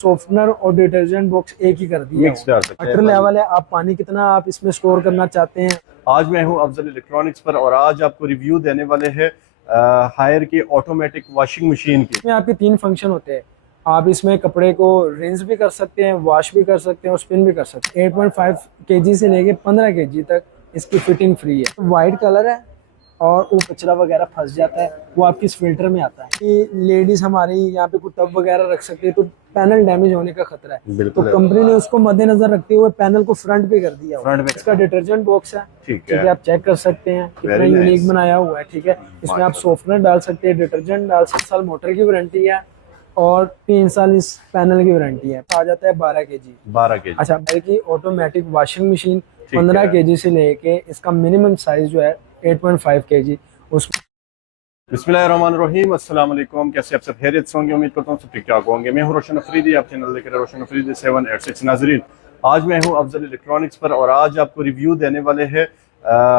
Softener और detergent box एक ही कर दिया मिक्स डाल सकते हैं। वाटर लेवल है, आप पानी कितना आप इसमें स्टोर करना चाहते हैं। आज मैं हूं अफजल इलेक्ट्रॉनिक्स पर और आज आपको रिव्यू देने वाले हैं हायर की ऑटोमेटिक वॉशिंग मशीन की। इसमें आपके 3 फंक्शन होते हैं। आप इसमें कपड़े को रिंस भी कर सकते हैं, वॉश भी कर सकते हैं और स्पिन भी कर सकते हैं। 8.5 kg से लेके 15 kg तक इसकी फिटिंग फ्री है। वाइट कलर है और वो कचरा वगैरह फंस जाता है, वो आपकी इस फिल्टर में आता है। कि लेडीज हमारी यहाँ पे कोई टब वगैरह रख सकती है तो पैनल डैमेज होने का खतरा है, तो कंपनी ने उसको मद्देनजर रखते हुए पैनल को फ्रंट पे कर दिया। फ्रंट इसका डिटर्जेंट बॉक्स है, ठीक है, आप चेक कर सकते हैं कितना यूनिक बनाया हुआ है। ठीक है, इसमें आप सॉफ्टनर डाल सकते हैं, डिटर्जेंट डाल सकते हैं। 7 साल मोटर की वारंटी है और 3 साल इस पैनल की वारंटी है। आ जाता है 12 kg। अच्छा, की ऑटोमेटिक वॉशिंग मशीन 15 kg से लेके इसका मिनिमम साइज जो है 8.5 kg। बिस्मिल्लाहिर्रहमानिर्रहीम, अस्सलाम वालेकुम। कैसे आप सब खैरियत से होंगे? उम्मीद करता हूँ सब ठीक ठाक होंगे। मैं हूँ रोशन अफरीदी, आप चैनल देख रहे हैं रोशन अफरीदी 786। नाजरीन, आज मैं हूँ अफजल इलेक्ट्रॉनिक्स पर और आज आपको रिव्यू देने वाले हैं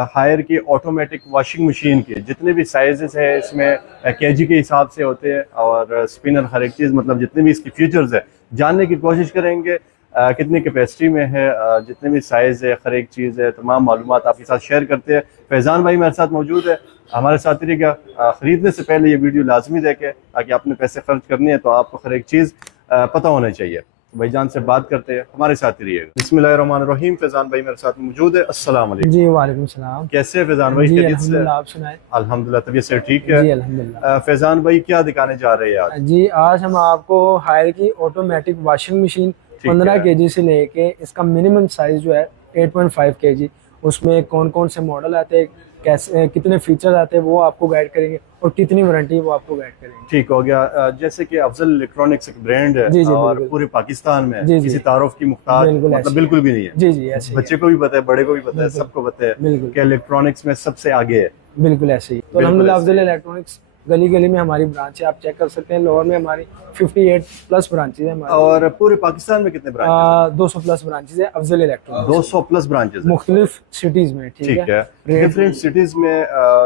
हायर की ऑटोमेटिक वॉशिंग मशीन के। जितने भी साइजेस है इसमें केजी के हिसाब से होते हैं और स्पिनर हर एक चीज़, मतलब जितने भी इसकी फीचर्स है जानने की कोशिश करेंगे। कितनी कैपेसिटी में है, जितने भी साइज़ है, हर एक चीज़ है, तमाम मालूमात आपके साथ शेयर करते हैं। फैज़ान भाई मेरे साथ मौजूद है, हमारे साथ रहिएगा। ख़रीदने से पहले ये वीडियो लाजमी देखें ताकि आपने पैसे खर्च करने हैं तो आपको हर एक चीज़ पता होना चाहिए। भाईजान से बात करते हैं, हमारे साथ ही रहिएगा। बिस्मिल्लाहिर्रहमानिर्रहीम, फैज़ान भाई मेरे साथ मौजूद है। अस्सलाम वालेकुम। जी वालेकुम सलाम। कैसे है फैज़ान भाई? अल्हम्दुलिल्लाह, आप सुनाएं? अल्हम्दुलिल्लाह, तबीयत से ठीक है? जी अल्हम्दुलिल्लाह। फैज़ान भाई क्या दिखाने जा रहे हैं आज? जी, आज हम आपको हायर की ऑटोमेटिक वॉशिंग मशीन 15 kg से लेके इसका मिनिमम साइज जो है 8.5 kg, उसमें कौन कौन से मॉडल आते हैं, कैसे कितने फीचर आते हैं वो आपको गाइड करेंगे और कितनी वारंटी वो आपको गाइड करेंगे। ठीक हो गया। जैसे कि अफजल इलेक्ट्रॉनिक्स एक ब्रांड है जी, और पूरे पाकिस्तान में किसी तारुफ की मुख्तार मतलब बिल्कुल भी नहीं है। जी जी, ऐसे बच्चे को भी पता है, बड़े को भी पता है, सबको पता है कि इलेक्ट्रॉनिक्स में सबसे आगे है। बिल्कुल ऐसे ही। तो अल्हम्दुलिल्लाह अफजल इलेक्ट्रॉनिक्स गली गली में हमारी ब्रांच है, आप चेक कर सकते हैं। लाहौर में हमारी 58 प्लस ब्रांचेज है हमारी। और पूरे पाकिस्तान में कितने ब्रांचेज? 200 प्लस ब्रांचेज है अफजल इलेक्ट्रॉनिक्स। 200 प्लस ब्रांचेज मुख्तलिफ सिटीज में। ठीक है, डिफरेंट सिटीज में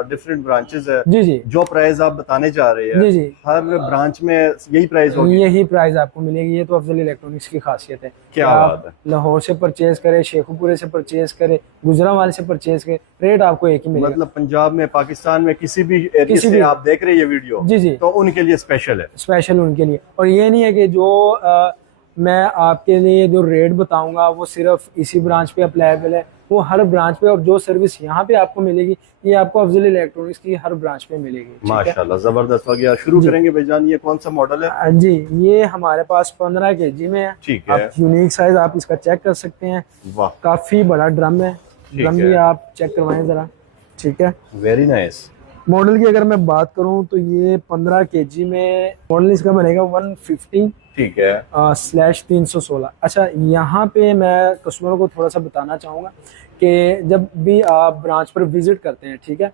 डिफरेंट ब्रांचेज है। जी जी। जो प्राइस आप बताने जा रहे हैं, जी जी, हर ब्रांच में यही प्राइस होगी? यही प्राइस आपको मिलेगी। ये तो अफजल इलेक्ट्रॉनिक्स की खासियत है। क्या बात है। लाहौर से परचेज करे, शेखुपुरे से परचेज करे, गुजरावाल से परचेज करे, रेट आपको एक ही मिलेगा। मतलब पंजाब में, पाकिस्तान में किसी भी एरिया से आप देख रहे हैं ये वीडियो, जी जी, तो उनके लिए स्पेशल है। स्पेशल उनके लिए। और ये नहीं है कि जो मैं आपके लिए जो रेट बताऊंगा वो सिर्फ इसी ब्रांच पे अप्लाईबल है, वो हर ब्रांच पे। और जो सर्विस यहाँ पे आपको मिलेगी ये आपको अफजल इलेक्ट्रॉनिक्स की हर ब्रांच पे मिलेगी। माशाल्लाह, जबरदस्त हो गया। शुरू करेंगे भाईजान, ये कौन सा मॉडल है? जी, ये हमारे पास 15 kg में है। ठीक है, यूनिक साइज आप इसका चेक कर सकते हैं। वाह, काफी बड़ा ड्रम है। ड्रम भी आप चेक करवाएं जरा। ठीक है, वेरी नाइस। मॉडल की अगर मैं बात करूं तो ये 15 kg में मॉडल इसका बनेगा 150 ठीक है /316। अच्छा, यहाँ पे मैं कस्टमर को थोड़ा सा बताना चाहूँगा कि जब भी आप ब्रांच पर विजिट करते हैं, ठीक है,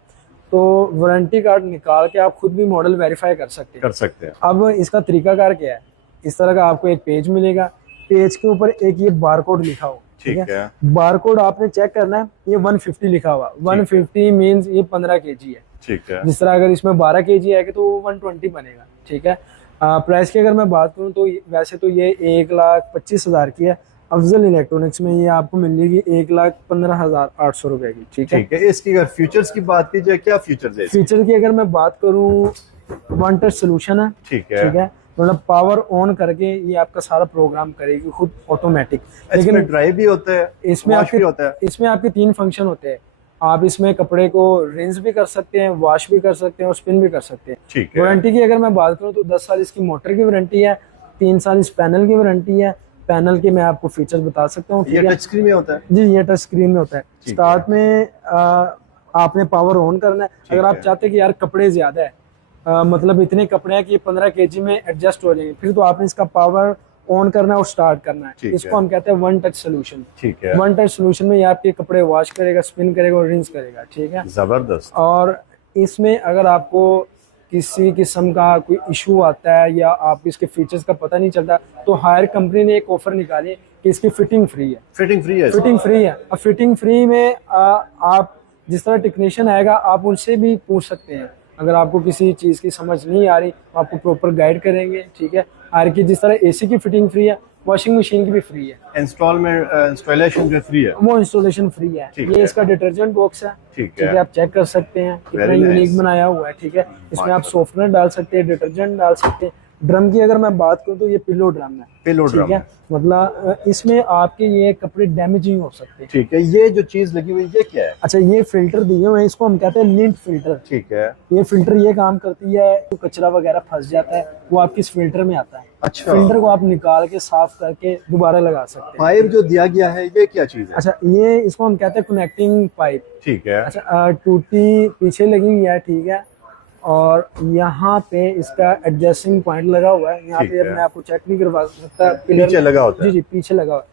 तो वारंटी कार्ड निकाल के आप खुद भी मॉडल वेरीफाई कर सकते हैं। अब इसका तरीकाकार क्या है, इस तरह का आपको एक पेज मिलेगा, पेज के ऊपर एक ये बारकोड लिखा हो। ठीक है, बारकोड आपने चेक करना है, ये 150 लिखा हुआ। 150 मीन्स ये 15 kg है। ठीक है, जिस तरह अगर इसमें 12 kg आएगा तो वो 120 बनेगा। ठीक है, प्राइस की अगर मैं बात करूं तो वैसे तो ये 1,25,000 की है। अफजल इलेक्ट्रॉनिक्स में ये आपको मिलेगी 1,15,800 रुपए की। ठीक है, इसकी अगर फीचर्स की बात की जाए, क्या फीचर्स है? फीचर की अगर मैं बात करूं, वन टच सोल्यूशन है। ठीक है, मतलब पावर ऑन करके ये आपका सारा प्रोग्राम करेगी खुद ऑटोमेटिक। लेकिन ड्राई भी होता है, इसमें आपके 3 फंक्शन होते हैं। आप इसमें कपड़े को रिंस भी कर सकते हैं, वॉश भी कर सकते हैं और स्पिन भी कर सकते हैं। वारंटी की अगर मैं बात करूं तो 10 साल इसकी मोटर की वारंटी है, 3 साल इस पैनल की वारंटी है। पैनल के मैं आपको फीचर्स बता सकता हूँ। ये टच स्क्रीन में होता है? जी, ये टच स्क्रीन में होता है। स्टार्ट में आपने पावर ऑन करना है। अगर आप चाहते हैं कि यार कपड़े ज्यादा है, मतलब इतने कपड़े हैं कि 15 kg में एडजस्ट हो जाएंगे, फिर तो आपने इसका पावर ऑन करना है और स्टार्ट करना है। इसको हम कहते हैं वन टच सोल्यूशन। ठीक है, वन टच सोल्यूशन में ये आपके कपड़े वॉश करेगा, स्पिन करेगा और रिंस करेगा। ठीक है, जबरदस्त। और इसमें अगर आपको किसी किस्म का कोई इशू आता है या आपको इसके फीचर्स का पता नहीं चलता तो हायर कंपनी ने एक ऑफर निकाली कि इसकी फिटिंग फ्री है। फिटिंग फ्री है? फिटिंग फ्री है। अब फिटिंग फ्री में आप जिस तरह टेक्नीशियन आएगा आप उनसे भी पूछ सकते हैं। अगर आपको किसी चीज़ की समझ नहीं आ रही तो आपको प्रॉपर गाइड करेंगे। ठीक है, आर की जिस तरह एसी की फिटिंग फ्री है, वॉशिंग मशीन की भी फ्री है। इंस्टॉलेशन जो फ्री है वो इंस्टॉलेशन फ्री है। ठीक ये है। इसका डिटर्जेंट बॉक्स है। ठीक ठीक है। है, आप चेक कर सकते हैं कितना Very यूनिक nice। बनाया हुआ है। ठीक है, इसमें आप सॉफ्टवेयर डाल सकते हैं, डिटर्जेंट डाल सकते हैं। ड्रम की अगर मैं बात करूं तो ये पिलो ड्रम है। पिलो ठीक ड्रम है, है। मतलब इसमें आपके ये कपड़े डैमेज नहीं हो सकते। ठीक है, ये जो चीज लगी हुई ये क्या है? अच्छा, ये फिल्टर दिए हुए हैं, इसको हम कहते हैं लिंट फिल्टर। ठीक है। ये फिल्टर ये काम करती है, जो कचरा वगैरह फंस जाता है वो आपके इस फिल्टर में आता है। अच्छा। फिल्टर को आप निकाल के साफ करके दोबारा लगा सकते हैं। पाइप जो दिया गया है ये क्या चीज है? अच्छा, ये इसको हम कहते हैं कनेक्टिंग पाइप। ठीक है। अच्छा, टूटी पीछे लगी हुई है। ठीक है, और यहाँ पे इसका एडजस्टिंग पॉइंट लगा हुआ है। यहाँ ठीक पे है। मैं आपको चेक नहीं करवा सकता, पिलर पीछे लगा होता है। जी जी, पीछे लगा हुआ है।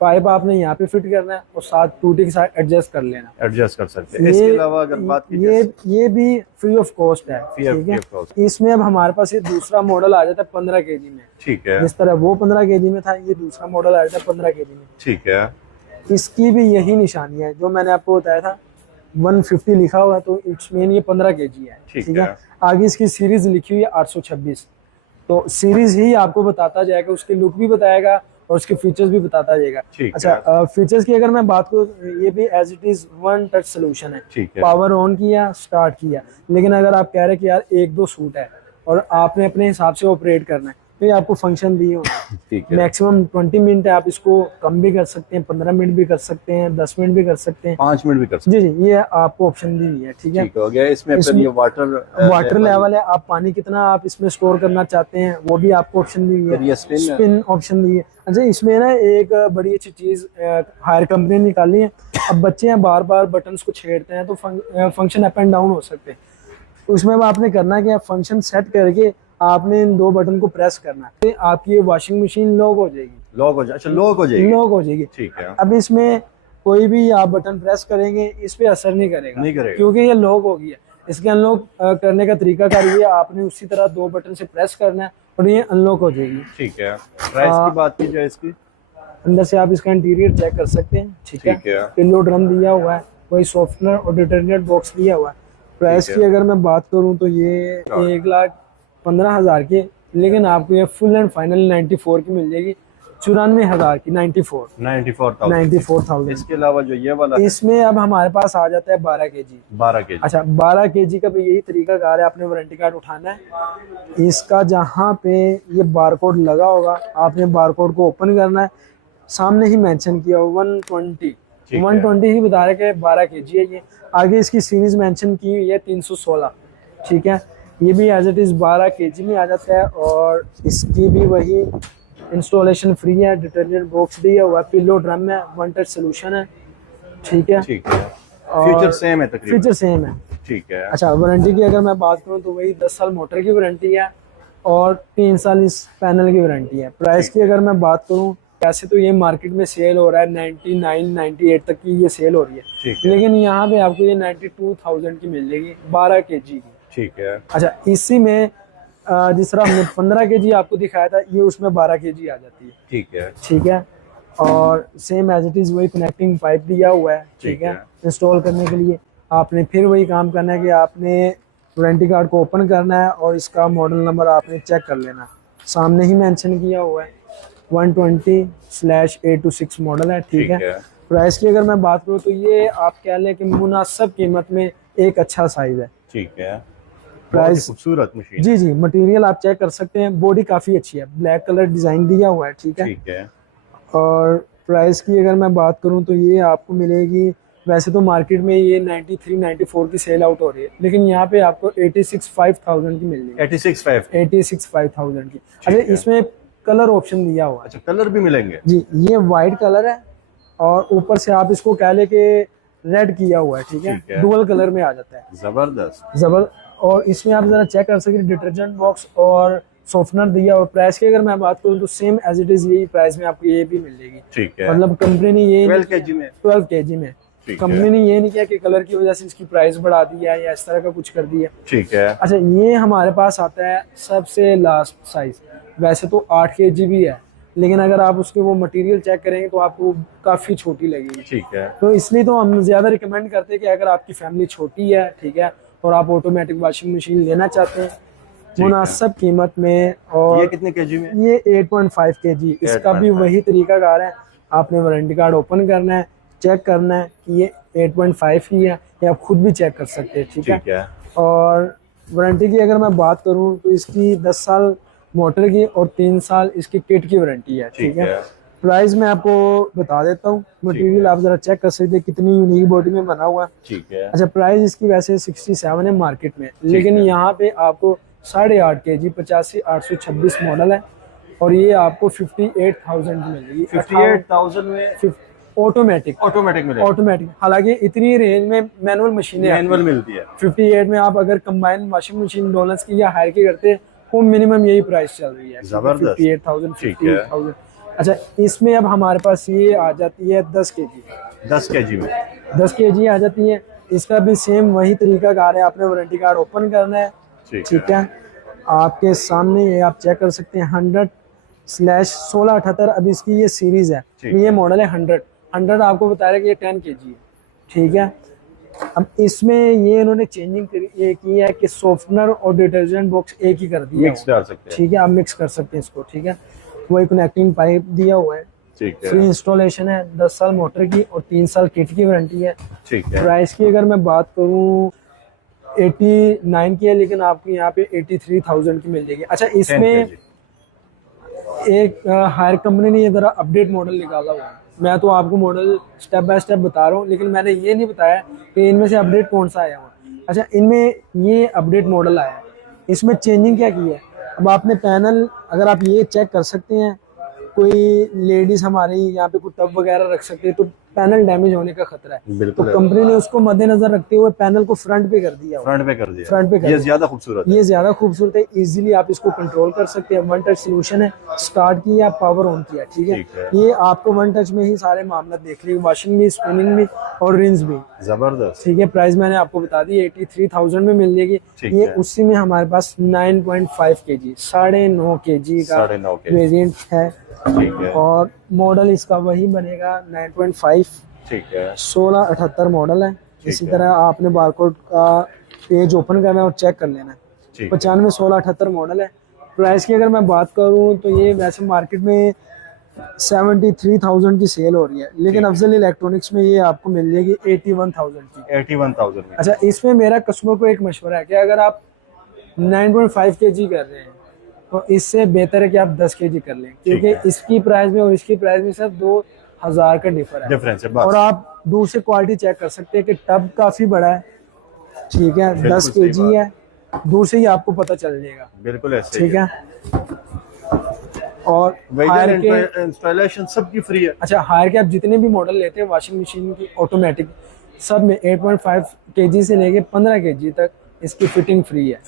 पाइप आपने यहाँ पे फिट करना है और साथ टूटी के साथ एडजस्ट कर लेना। एडजस्ट कर सकते हैं। इसके अलावा अगर बात की जाए, ये भी फ्री ऑफ कॉस्ट है। Free of ठीक है, cost। इसमें अब हमारे पास ये दूसरा मॉडल आ जाता है 15 केजी में। ठीक है। जिस तरह वो 15 केजी में था, ये दूसरा मॉडल आ जाता है 15 केजी में। ठीक है। इसकी भी यही निशानी है जो मैंने आपको बताया था, 150 लिखा हुआ है, तो इट्स मीन ये 15 केजी है। ठीक है। आगे इसकी सीरीज लिखी हुई है 826। तो सीरीज ही आपको बताता जाएगा, उसकी लुक भी बताएगा और उसके फीचर्स भी बताता जाएगा। अच्छा, फीचर्स की अगर मैं बात करूँ, ये भी as it is one touch solution है। ठीक है। पावर ऑन किया, स्टार्ट किया। लेकिन अगर आप कह रहे हैं कि यार एक दो सूट है और आपने अपने हिसाब से ऑपरेट करना है, तो ये आपको फंक्शन दिए होंगे। ठीक है। मैक्सिमम 20 मिनट है, आप इसको कम भी कर सकते हैं, 15 मिनट भी कर सकते हैं, 10 मिनट भी कर सकते हैं, 5 मिनट भी कर सकते जी जी, ये आपको ऑप्शन दी हुई है। ठीक है, ठीक हो गया। इसमें फिर ये वाटर लेवल है, आप पानी कितना आप इसमें स्टोर करना चाहते हैं वो भी आपको ऑप्शन दी हुई है। स्पिन ऑप्शन दी है। अच्छा, इसमें ना एक बड़ी अच्छी चीज हायर कंपनी ने निकाली है। अब बच्चे हैं बार बार बटन्स को छेड़ते हैं तो फंक्शन अप एंड डाउन हो सकते हैं। उसमें अब आपने करना क्या, फंक्शन सेट करके आपने इन दो बटन को प्रेस करना है, आपकी ये वॉशिंग मशीन लॉक हो जाएगी। अच्छा, लॉक हो जाएगी। लॉक हो जाएगी। ठीक है। अब इसमें कोई भी आप बटन प्रेस करेंगे इस पे असर नहीं करेगा, क्योंकि ये लॉक हो गई है। इसके अनलॉक करने का तरीका कार ये, आपने उसी तरह दो बटन से प्रेस करना है और ये अनलॉक हो जाएगी। ठीक है। प्राइस की बात की जाए इसकी, अंदर से आप इसका इंटीरियर चेक कर सकते हैं। ठीक है, पिलो ड्रम दिया हुआ है, वही सॉफ्टवेयर और डिटर्जेंट बॉक्स दिया हुआ है। प्राइस की अगर मैं बात करूं तो ये 1,15,000 की, लेकिन आपको ये फुल एंड फाइनल 94 की मिल जाएगी। 94,000 की 94,000। इसके अलावा जो ये वाला इसमें अब हमारे पास आ जाता है 12 केजी। 12 केजी। अच्छा, 12 केजी का भी यही तरीका कार है, आपने वारंटी कार्ड उठाना है। इसका जहाँ पे ये बारकोड लगा होगा, आपने बारकोड को ओपन करना है। सामने ही मेंशन किया हो 120 ही बता रहे कि 12 केजी है ये। आगे इसकी सीरीज मेंशन की हुई है 316। ठीक है, ये भी एज इट इज 12 केजी में आ जाता है और इसकी भी वही इंस्टॉलेशन फ्री है, डिटर्जेंट बॉक्स दिया हुआ है, पिलो ड्रम है, वन टच सोल्यूशन है। ठीक है, फीचर सेम है तकरीबन। फीचर सेम है। ठीक है। अच्छा, वारंटी की अगर मैं बात करूं तो वही 10 साल मोटर की वारंटी है और 3 साल इस पैनल की वारंटी है। प्राइस की अगर मैं बात करूं, वैसे तो ये मार्केट में सेल हो रहा है 99, 98 तक की ये सेल हो रही है, लेकिन यहाँ पे आपको ये 92,000 की मिल जाएगी 12 केजी की। ठीक है। अच्छा, इसी में जिस तरह हमने 15 केजी आपको दिखाया था, ये उसमें 12 केजी आ जाती है। ठीक है। ठीक है, और सेम एज इट इज वही कनेक्टिंग पाइप दिया हुआ है। ठीक है, इंस्टॉल करने के लिए आपने फिर वही काम करना है कि आपने वारंटी कार्ड को ओपन करना है और इसका मॉडल नंबर आपने चेक कर लेना। सामने ही मेंशन किया हुआ है 120/826 मॉडल है। ठीक है। प्राइस की अगर मैं बात करूँ तो ये आप कह लें कि मुनासिब कीमत में एक अच्छा साइज है। ठीक है। प्राइस खूबसूरत मशीन। जी जी, मटेरियल आप चेक कर सकते हैं, बॉडी काफी अच्छी है, ब्लैक कलर डिजाइन दिया हुआ है। ठीक है। ठीक है। और प्राइस की अगर मैं बात करूं तो ये आपको मिलेगी, वैसे तो मार्केट में ये 93, 94 की सेल आउट हो रही है, लेकिन यहाँ पे आपको 86,500 की मिल जाएगी। 86,500 की। अच्छा, इसमें कलर ऑप्शन दिया हुआ है। अच्छा, कलर भी मिलेंगे जी, ये वाइट कलर है और ऊपर से आप इसको कह ले के रेड किया हुआ है। ठीक है, डुअल कलर में आ जाता है। जबरदस्त। और इसमें आप जरा चेक कर सकते हैं, डिटर्जेंट बॉक्स और सॉफ्टनर दिया। और प्राइस की अगर मैं बात करूं तो सेम एज इट इज यही प्राइस में आपको ये भी मिल जाएगी। ठीक है। मतलब कंपनी ने ये 12 केजी में कंपनी ने ये नहीं किया कि कलर की वजह से इसकी प्राइस बढ़ा दी है या इस तरह का कुछ कर दिया। ठीक है। अच्छा, ये हमारे पास आता है सबसे लास्ट साइज, वैसे तो 8 केजी भी है, लेकिन अगर आप उसके वो मटेरियल चेक करेंगे तो आपको काफी छोटी लगेगी। ठीक है। तो इसलिए तो हम ज्यादा रिकमेंड करते हैं कि अगर आपकी फैमिली छोटी है, ठीक है, और आप ऑटोमेटिक वॉशिंग मशीन लेना चाहते हैं मुनासिब कीमत में। और ये कितने केजी में? ये 8.5 केजी। इसका भी 8.5 वही तरीका कार है, आपने वारंटी कार्ड ओपन करना है, चेक करना है कि ये 8.5 ही है, या आप खुद भी चेक कर सकते हैं। ठीक है। और वारंटी की अगर मैं बात करूं तो इसकी 10 साल मोटर की और 3 साल इसकी किट की वारंटी है। ठीक है। प्राइस मैं आपको बता देता हूँ, मटेरियल आप जरा चेक कर सकते हैं कितनी यूनिक बॉडी में बना हुआ है। ठीक है। अच्छा, प्राइस इसकी वैसे 67 है मार्केट में, लेकिन यहाँ पे आपको 8.5 केजी 85-826 मॉडल है, और ये आपको 58,000 की मिलेगी। 58,000 में ऑटोमेटिक मिलेगी। ऑटोमेटिक, हालांकि इतनी रेंज में मैनुअल मशीनें मिलती है। 58 में आप अगर कंबाइन वॉशिंग मशीन डोनर्स की या हायर की करते हैं, वो मिनिमम यही प्राइस चल रही है, जबरदस्त। 58,000 58,000। अच्छा, इसमें अब हमारे पास ये आ जाती है 10 केजी। 10 केजी में 10 केजी आ जाती है। इसका भी सेम वही तरीका कार है, आपने वारंटी कार्ड ओपन करना है। ठीक है। आपके सामने ये आप चेक कर सकते हैं 100/1678। अब इसकी ये सीरीज है, ये मॉडल है 100 आपको बता रहा है कि ये 10 केजी है। ठीक है। अब इसमें ये इन्होंने चेंजिंग ये की है कि सॉफ्टनर और डिटर्जेंट बॉक्स एक ही कर दिया, मिक्स डाल सकते हैं। ठीक है, आप मिक्स कर सकते हैं इसको। ठीक है। वही कनेक्टिंग पाइप दिया हुआ है। ठीक है। फ्री इंस्टॉलेशन है, 10 साल मोटर की और 3 साल किट की वारंटी है। ठीक है। प्राइस की अगर मैं बात करूं 89 की है, लेकिन आपको यहाँ पे 83,000 की मिल जाएगी। अच्छा, इसमें एक हायर कंपनी ने ये जरा अपडेट मॉडल निकाला हुआ है। मैं तो आपको मॉडल स्टेप बाय स्टेप बता रहा हूँ, लेकिन मैंने ये नहीं बताया कि इनमें से अपडेट कौन सा आया हुआ। अच्छा, इनमें ये अपडेट मॉडल आया है। इसमें चेंजिंग क्या की है, अब आपने पैनल, अगर आप ये चेक कर सकते हैं, कोई लेडीज हमारी यहाँ पे कोई टब वगैरह रख सकते हैं तो पैनल डैमेज होने का खतरा है, तो कंपनी ने उसको मद्देनजर रखते हुए पैनल को फ्रंट पे कर दिया। फ्रंट पे कर ये ज्यादा खूबसूरत ये ज्यादा खूबसूरत है। इजीली आप इसको कंट्रोल कर सकते हैं। वन टच सोल्यूशन है, स्टार्ट किया, पावर ऑन किया। ठीक है। ये आपको वन टच में ही सारे मामला देख लिए, वॉशिंग भी, स्पिनिंग भी और रिंस भी। जबरदस्त। ठीक है। प्राइस मैंने आपको बता दी 83,000 में मिल जाएगी। ये उसी में हमारे पास 9.5 केजी 9.5 केजी का वेरिएंट है। ठीक है। और मॉडल इसका वही बनेगा 9.5। ठीक है। 1678 मॉडल है। इसी तरह आपने बारकोड का पेज ओपन करना है और चेक कर लेना है। 95 1678 मॉडल है। प्राइस की अगर मैं बात करूं तो ये वैसे मार्केट में 73,000 की सेल हो रही है, लेकिन अफजल इलेक्ट्रॉनिक्स में ये आपको मिल जाएगी 81,000 की। 81,000 में। अच्छा, इसमें मेरा कस्टमर को एक मशवरा है कि अगर आप 9.5 केजी कर रहे हैं तो इससे बेहतर है कि आप 10 केजी कर लें, क्योंकि इसकी प्राइस में और इसकी प्राइस में सिर्फ 2,000 का डिफरेंस है। और आप दूर से क्वालिटी चेक कर सकते हैं कि टब काफी बड़ा है। ठीक है। 10 केजी है, दूर से ही आपको पता चल जाएगा। बिल्कुल ऐसे। ठीक है। और हायर के इंस्टॉलेशन सबकी फ्री है। अच्छा, हायर के आप जितने भी मॉडल लेते हैं वॉशिंग मशीन की ऑटोमेटिक, सब में 8.5 केजी से लेके 15 केजी तक इसकी फिटिंग फ्री है।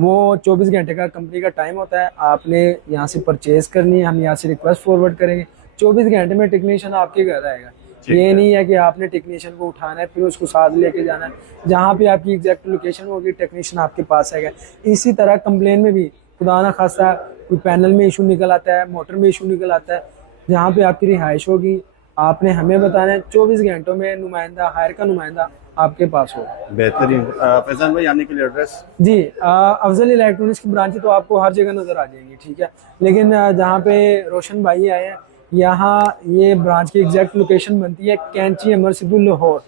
वो 24 घंटे का कंपनी का टाइम होता है। आपने यहाँ से परचेज करनी है, हम यहाँ से रिक्वेस्ट फॉरवर्ड करेंगे, 24 घंटे में टेक्नीशियन आपके घर आएगा। ये नहीं है कि आपने टेक्नीशियन को उठाना है फिर उसको साथ लेके जाना है। जहाँ पे आपकी एग्जैक्ट लोकेशन होगी टेक्नीशियन आपके पास आएगा। इसी तरह कंप्लेन में भी खुदा ना खास्ता कोई पैनल में इशू निकल आता है, मोटर में इशू निकल आता है, जहाँ पे आपकी रिहाइश होगी आपने हमें बताना है। 24 घंटों में नुमाइंदा, हायर का नुमाइंदा आपके पास हो। बेहतरीन। फैजान भाई, आने के लिए एड्रेस? जी, अफजल इलेक्ट्रॉनिक्स की ब्रांच तो आपको हर जगह नजर आ जाएंगी। ठीक है। लेकिन जहाँ पे रोशन भाई आए हैं, यहाँ ये ब्रांच की एग्जैक्ट लोकेशन बनती है कैंची अमरसिबुल लाहौर।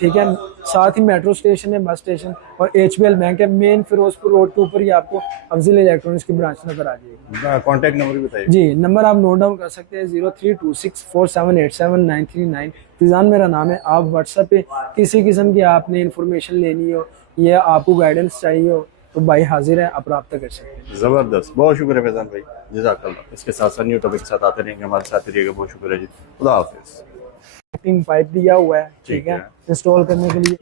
ठीक है। साथ ही मेट्रो स्टेशन है, बस स्टेशन और HBL बैंक है। मेन फिरोजपुर रोड के ऊपर ही आपको अफजल इलेक्ट्रॉनिक्स की ब्रांच नजर आ जाएगी। कॉन्टैक्ट नंबर बताइए। जी, नंबर आप नोट डाउन कर सकते हैं 03264787 फिजान मेरा नाम है। आप व्हाट्सएप पे किसी किस्म की आपने इंफॉर्मेशन लेनी हो या आपको गाइडेंस चाहिए हो तो भाई हाजिर है, आप रब्ता कर सकते हैं। जबरदस्त, बहुत शुक्रिया फैजान भाई, जज़ाकल्लाह। इसके साथ साथ न्यू टॉपिक के साथ आते रहेंगे, हमारे साथ रहिएगा। बहुत शुक्रिया जी, खुदा हाफिज़। पाइप दिया हुआ है। ठीक है। इंस्टॉल करने के लिए